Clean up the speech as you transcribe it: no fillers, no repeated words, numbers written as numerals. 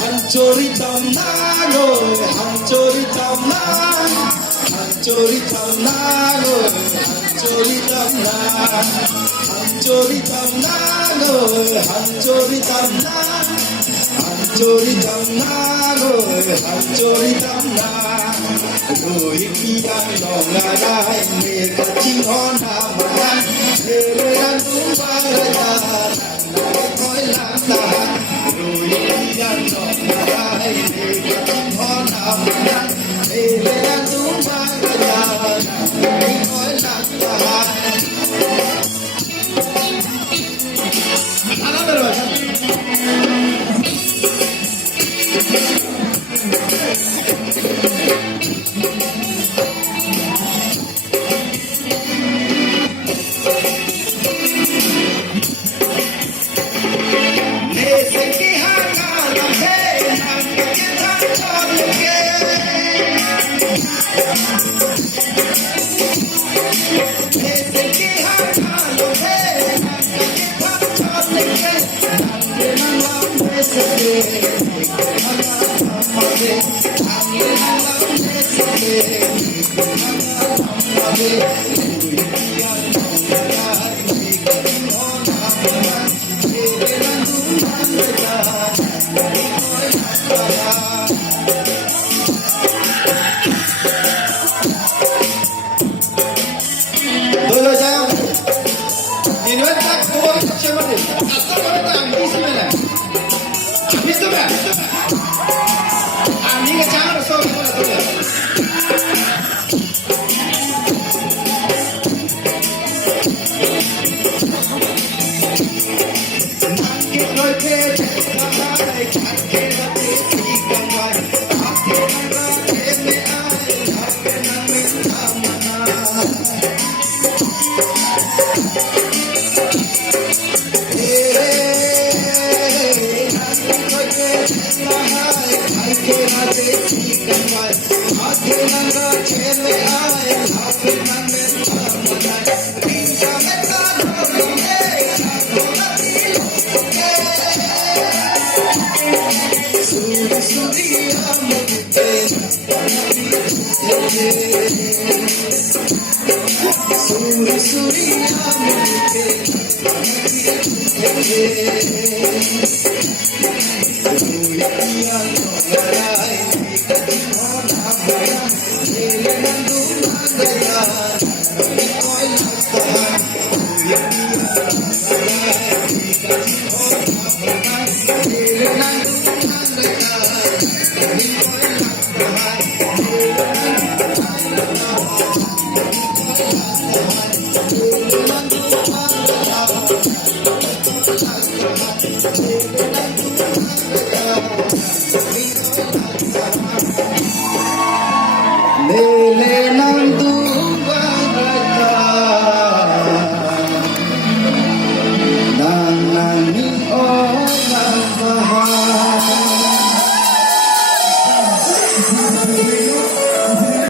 Hanchori tamna go, hanchori tamna, hanchori tamna go, hanchori tamna, hanchori tamna go, hanchori tamna, hanchori tamna go, hanchori tamna. Rồi khi đang đỏ ngà đai, mẹ cả chim hòn hà mà đan, để rồi đang đúng vai đời ta, nàng khói lãng ta. Rồi khi đang đỏ ngà đai, mẹ cả chim hòn hà mà đan, để rồi đang đúng vai đời ta, nàng khói lãng ta. Thank you.